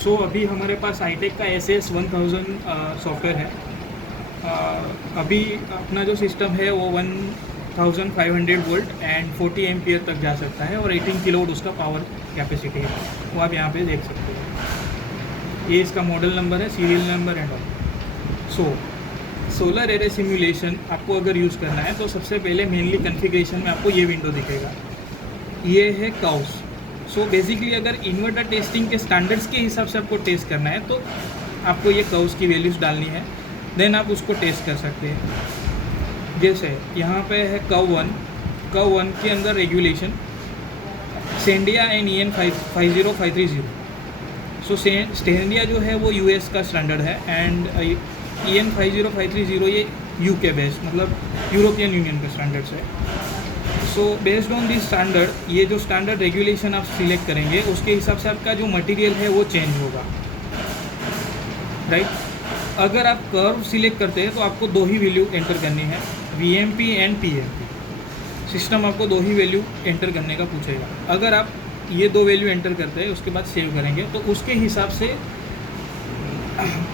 सो अभी हमारे पास आईटेक का SS1000 सॉफ्टवेयर है। अभी अपना जो सिस्टम है वो 1500 वोल्ट एंड 40 एम्पियर तक जा सकता है और 18 किलोवाट उसका पावर कैपेसिटी है, वो आप यहाँ पे देख सकते हैं। ये इसका मॉडल नंबर है, serial number and all. So solar array simulation आपको अगर यूज़ करना है तो सबसे पहले मेनली कॉन्फ़िगरेशन में आपको ये विंडो दिखेगा, ये है कर्व्स। सो बेसिकली अगर इन्वर्टर टेस्टिंग के स्टैंडर्ड्स के हिसाब से आपको टेस्ट करना है तो आपको ये कर्व्स की वैल्यूज़ डालनी है, देन आप उसको टेस्ट कर सकते हैं। जैसे यहाँ पे है कर्व वन के अंदर रेगुलेशन सेंडिया एंड EN 50530। सो स्टेंडिया जो है वो US का स्टैंडर्ड है एंड EN 50530 ये UK बेस्ड, मतलब यूरोपियन यूनियन का स्टैंडर्ड्स है। So based on this standard, ये जो स्टैंडर्ड रेगुलेशन आप सिलेक्ट करेंगे उसके हिसाब से आपका जो मटेरियल है वो चेंज होगा, राइट। अगर आप कर्व सिलेक्ट करते हैं तो आपको दो ही वैल्यू एंटर करनी है, VMP एंड PMP। सिस्टम आपको दो ही वैल्यू एंटर करने का पूछेगा। अगर आप ये दो वैल्यू एंटर करते हैं उसके बाद सेव करेंगे तो उसके हिसाब से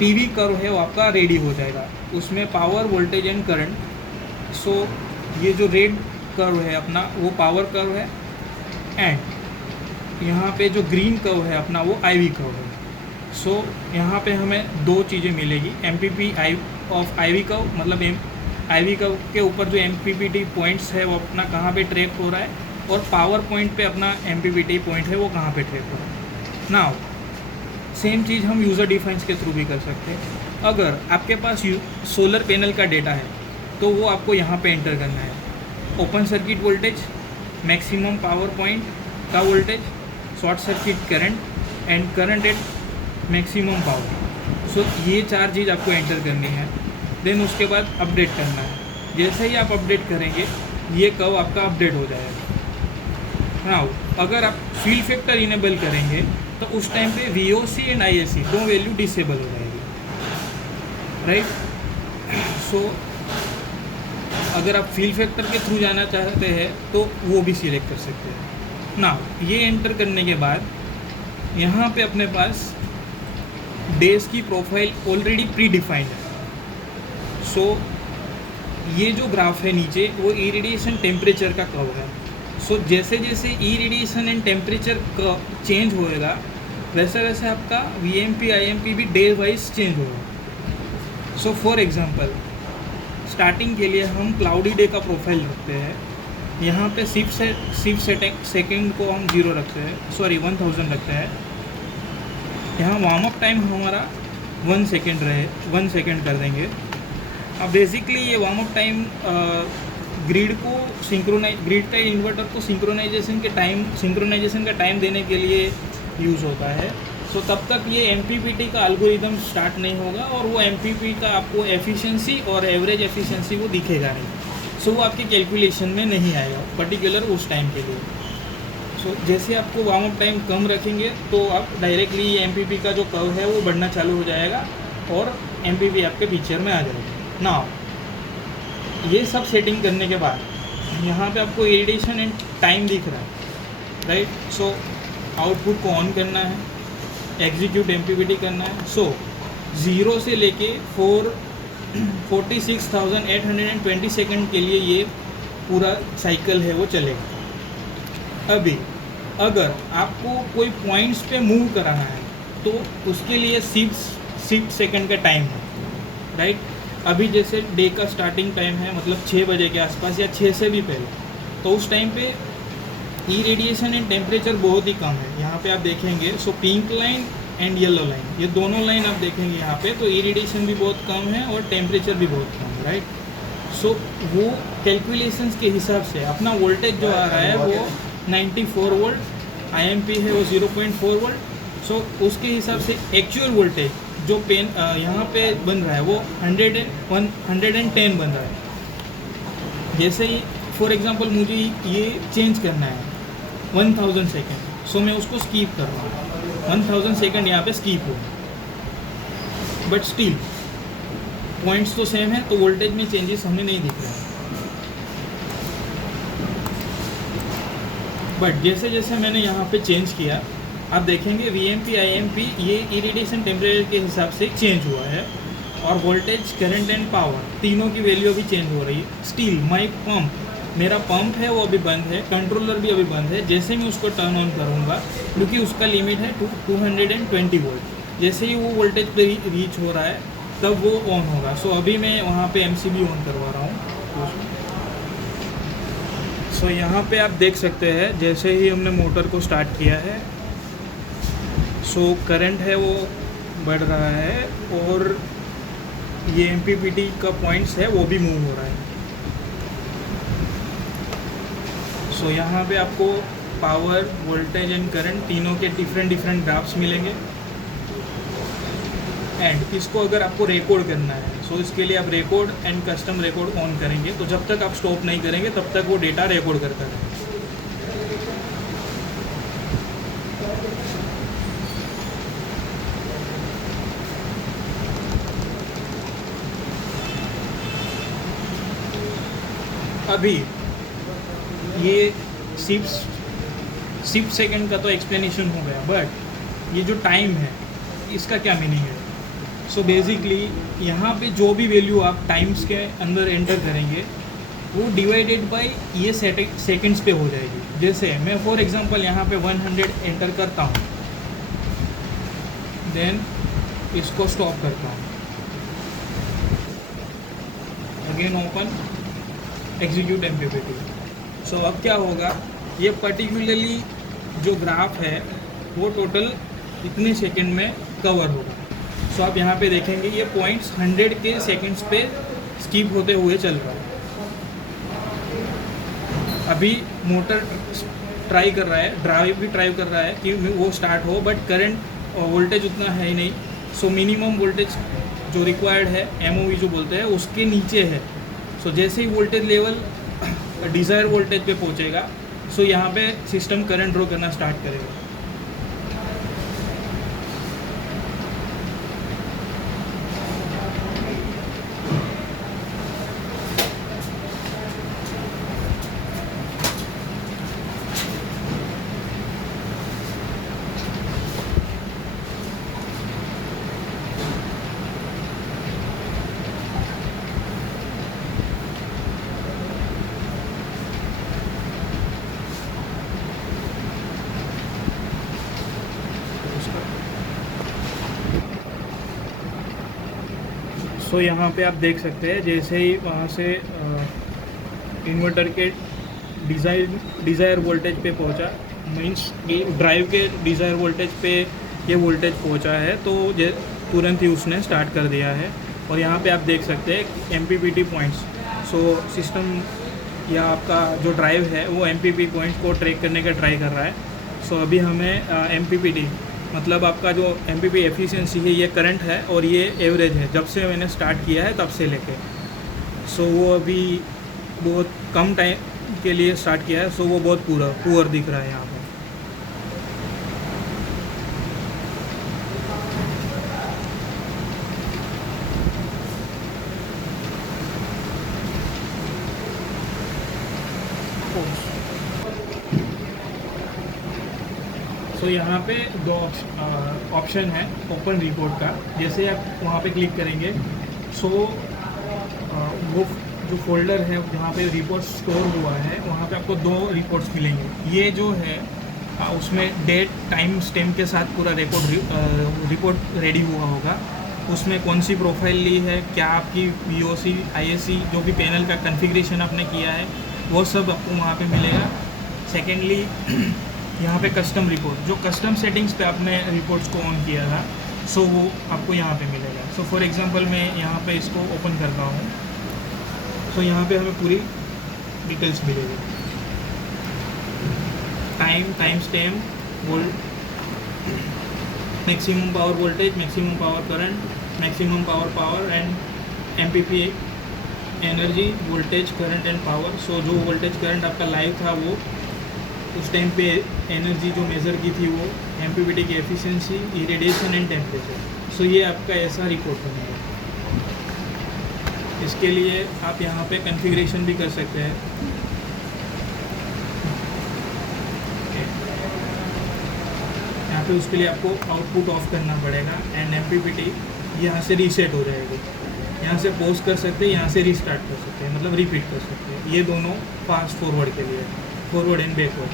PV कर्व है वो आपका रेडी हो जाएगा। उसमें पावर, वोल्टेज एंड करंट। सो ये जो रेड कर्व है अपना वो पावर कर्व है एंड यहाँ पे जो ग्रीन कर्व है अपना वो IV कर्व है। सो यहाँ पे हमें दो चीज़ें मिलेगी, MPP ऑफ IV कर्व, मतलब IV कर्व के ऊपर जो MPPT पॉइंट्स है वो अपना कहाँ पे ट्रैक हो रहा है और पावर पॉइंट पे अपना MPPT पॉइंट है वो कहाँ पे ट्रैक हो रहा है। नाउ सेम चीज़ हम यूज़र डिफाइंस के थ्रू भी कर सकते हैं। अगर आपके पास सोलर पैनल का डेटा है तो वो आपको यहाँ पे एंटर करना है, open circuit voltage, maximum power point का voltage, short circuit current and current at maximum power. So ये चार चीज़ आपको एंटर करनी है, देन उसके बाद अपडेट करना है। जैसे ही आप अपडेट करेंगे ये कर्व आपका अपडेट हो जाएगा। नाउ अगर आप फील्ड फैक्टर इनेबल करेंगे तो उस टाइम पे VOC एंड ISC दो वैल्यू डिसेबल हो जाएगी, राइट। सो अगर आप फील्ड फैक्टर के थ्रू जाना चाहते हैं तो वो भी सिलेक्ट कर सकते हैं ना। ये एंटर करने के बाद यहाँ पे अपने पास डेज की प्रोफाइल ऑलरेडी प्री डिफाइंड है। सो ये जो ग्राफ है नीचे वो इरेडिएशन टेम्परेचर का कर्व है। सो जैसे जैसे इरेडिएशन एंड टेम्परेचर चेंज होएगा वैसे वैसे आपका VMP IMP भी डे वाइज चेंज होगा। सो फॉर एग्जांपल स्टार्टिंग के लिए हम क्लाउडी डे का प्रोफाइल रखते हैं, यहाँ पे शिफ्ट सेकेंड को हम 0 रखते हैं, सॉरी 1000 रखते हैं। यहाँ वार्म अप टाइम हमारा 1 सेकेंड रहे, 1 सेकेंड कर देंगे। अब बेसिकली ये वार्म अप टाइम ग्रिड का इन्वर्टर को सिंक्रोनाइजेशन का टाइम देने के लिए यूज़ होता है। सो तब तक ये MPPT का एल्गोरिदम स्टार्ट नहीं होगा और वो MPP का आपको एफिशिएंसी और एवरेज एफिशिएंसी वो दिखेगा नहीं। सो वो आपके कैलकुलेशन में नहीं आएगा पर्टिकुलर उस टाइम के लिए। सो जैसे आपको वार्म अप टाइम कम रखेंगे तो आप डायरेक्टली ये MPP का जो कर्व है वो बढ़ना चालू हो जाएगा और MPP आपके पिक्चर में आ जाएगा। नाउ ये सब सेटिंग करने के बाद यहाँ पे आपको इरेडिएशन एंड टाइम दिख रहा है, राइट। सो आउटपुट को ऑन करना है, एग्जीक्यूट MPPT करना है। सो 0 से लेके 46,820 सेकंड के लिए ये पूरा साइकिल है वो चलेगा। अभी अगर आपको कोई पॉइंट्स पे मूव कराना है तो उसके लिए 6 सेकंड का टाइम है, राइट। अभी जैसे डे का स्टार्टिंग टाइम है, मतलब 6 बजे के आसपास या 6 से भी पहले, तो उस टाइम पे इरेडिएशन एंड टेम्परेचर बहुत ही कम है। यहाँ पे आप देखेंगे, so pink line and yellow line, ये दोनों लाइन आप देखेंगे यहाँ पे, तो इरेडिएशन भी बहुत कम है और टेम्परेचर भी बहुत कम है, राइट। सो वो कैलकुलेशंस के हिसाब से अपना वोल्टेज जो आ रहा है वो 94 वोल्ट, IMP है वो 0.4 वोल्ट। सो उसके हिसाब से एक्चुअल वोल्टेज जो यहाँ पे बन रहा है वो 110 बन रहा है। जैसे ही फॉर एग्जांपल मुझे ये चेंज करना है 1000 सेकेंड, सो मैं उसको स्कीप कर रहा हूँ, 1000 सेकेंड यहाँ पे स्कीप हो, बट स्टिल पॉइंट्स तो सेम है तो वोल्टेज में चेंजेस हमें नहीं दिख रहे हैं। बट जैसे जैसे मैंने यहाँ पे चेंज किया आप देखेंगे VMP IMP ये इरिटेशन टेम्परेचर के हिसाब से चेंज हुआ है, और वोल्टेज, करंट एंड पावर तीनों की वैल्यू अभी चेंज हो रही है। स्टिल माई पंप, मेरा पंप है वो अभी बंद है, कंट्रोलर भी अभी बंद है। जैसे मैं उसको टर्न ऑन करूँगा, क्योंकि उसका लिमिट है 220 वोल्ट, जैसे ही वो वोल्टेज पे रीच हो रहा है तब वो ऑन होगा। सो अभी मैं वहाँ पे MCB ऑन करवा रहा हूँ। सो यहाँ पे आप देख सकते हैं जैसे ही हमने मोटर को स्टार्ट किया है, सो करंट है वो बढ़ रहा है, और ये MPPT का पॉइंट्स है वो भी मूव हो रहा है। सो यहाँ पे आपको पावर, वोल्टेज एंड करंट तीनों के डिफरेंट ग्राफ्स मिलेंगे। एंड इसको अगर आपको रिकॉर्ड करना है, सो इसके लिए आप record and custom record on करेंगे, तो जब तक आप स्टॉप नहीं करेंगे तब तक वो डेटा रिकॉर्ड करता है। अभी ये सिर्फ सेकंड का तो एक्सप्लेनेशन हो गया, बट ये जो टाइम है इसका क्या मीनिंग है? सो बेसिकली यहाँ पे जो भी वैल्यू आप टाइम्स के अंदर एंटर करेंगे वो डिवाइडेड बाय ये सेकंड्स पे हो जाएगी। जैसे मैं फॉर एग्जांपल यहाँ पे 100 एंटर करता हूँ, देन इसको स्टॉप करता हूँ, अगेन ओपन, एग्जीक्यूट MPPT। सो अब क्या होगा, ये पर्टिकुलरली जो ग्राफ है वो टोटल इतने सेकंड में कवर होगा। सो आप यहाँ पे देखेंगे ये पॉइंट्स 100 के सेकंड्स पे स्किप होते हुए चल रहा है। अभी मोटर ट्राई कर रहा है, ड्राइव भी ट्राई कर रहा है कि वो स्टार्ट हो, बट करंट वोल्टेज उतना है ही नहीं। सो मिनिमम वोल्टेज जो रिक्वायर्ड है, MOV जो बोलते हैं, उसके नीचे है। सो जैसे ही वोल्टेज लेवल डिज़ायर वोल्टेज पे पहुंचेगा, सो यहाँ पे सिस्टम करंट ड्रॉ करना स्टार्ट करेगा। सो यहाँ पे आप देख सकते हैं जैसे ही वहाँ से इन्वर्टर के डिज़ायर वोल्टेज पे पहुँचा, मीन्स कि ड्राइव के डिज़ायर वोल्टेज पे ये वोल्टेज पहुँचा है, तो तुरंत ही उसने स्टार्ट कर दिया है। और यहाँ पे आप देख सकते हैं MPPT पॉइंट्स। सो सिस्टम या आपका जो ड्राइव है वो MPPT पॉइंट्स को ट्रैक करने का ट्राई कर रहा है। सो अभी हमें MPPT मतलब आपका जो MPP एफिशिएंसी है, ये करंट है और ये एवरेज है, जब से मैंने स्टार्ट किया है तब से लेके। सो वो अभी बहुत कम टाइम के लिए स्टार्ट किया है, सो वो बहुत पुअर दिख रहा है यहाँ पे। सो यहाँ पे दो ऑप्शन है ओपन रिपोर्ट का। जैसे आप वहाँ पे क्लिक करेंगे, सो वो जो फोल्डर है जहाँ पे रिपोर्ट स्टोर हुआ है, वहाँ पे आपको दो रिपोर्ट्स मिलेंगे। ये जो है उसमें डेट, टाइम स्टैम्प के साथ पूरा रिपोर्ट रेडी हुआ होगा। उसमें कौन सी प्रोफाइल ली है, क्या आपकी VOC ISC जो भी पैनल का कॉन्फ़िगरेशन आपने किया है, वो सब आपको वहाँ पे मिलेगा। सेकेंडली यहाँ पे कस्टम रिपोर्ट, जो कस्टम सेटिंग्स पे आपने रिपोर्ट्स को ऑन किया था, सो वो आपको यहाँ पे मिलेगा। सो फॉर एग्जांपल मैं यहाँ पे इसको ओपन करता हूँ, तो यहाँ पे हमें पूरी डिटेल्स मिलेगी। Time stamp, maximum power voltage, maximum power current, maximum power and MPP energy, voltage, current and power. So जो वोल्टेज करंट आपका लाइव था, वो उस टाइम पे एनर्जी जो मेज़र की थी वो, MPPT की एफिशिएंसी, इरेडिएशन एंड टेम्परेचर। सो ये आपका ऐसा रिपोर्ट बनेगा। इसके लिए आप यहाँ पे कॉन्फ़िगरेशन भी कर सकते हैं। यहाँ पे उसके लिए आपको आउटपुट ऑफ करना पड़ेगा एंड MPPT यहाँ से रीसेट हो जाएगी। यहाँ से पॉज कर सकते हैं, यहाँ से रीस्टार्ट कर सकते हैं, मतलब रिपीट कर सकते हैं। ये दोनों फास्ट फॉरवर्ड के लिए, फॉरवर्ड एंड बैकवर्ड।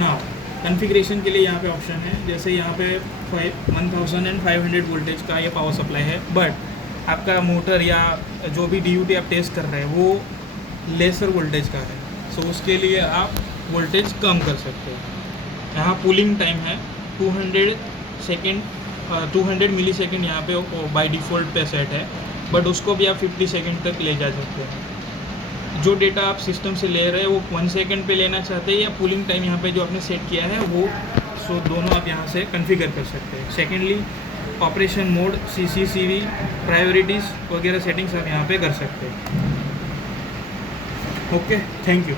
ना कॉन्फ़िगरेशन के लिए यहाँ पे ऑप्शन है, जैसे यहाँ पे 1500 वोल्टेज का ये पावर सप्लाई है, बट आपका मोटर या जो भी DUT आप टेस्ट कर रहे हैं वो लेसर वोल्टेज का है, सो उसके लिए आप वोल्टेज कम कर सकते हैं। यहाँ कूलिंग टाइम है 200 मिली सेकेंड यहाँ पे बाय डिफ़ॉल्ट पे सेट है, बट उसको भी आप 50 सेकेंड तक ले जा सकते हैं। जो डेटा आप सिस्टम से ले रहे हैं वो 1 सेकेंड पे लेना चाहते हैं या कूलिंग टाइम यहाँ पे जो आपने सेट किया है वो, सो दोनों आप यहाँ से कॉन्फ़िगर कर सकते हैं। Secondly operation mode, CCCV, priorities वगैरह सेटिंग्स आप यहाँ पे कर सकते हैं। Okay, thank you.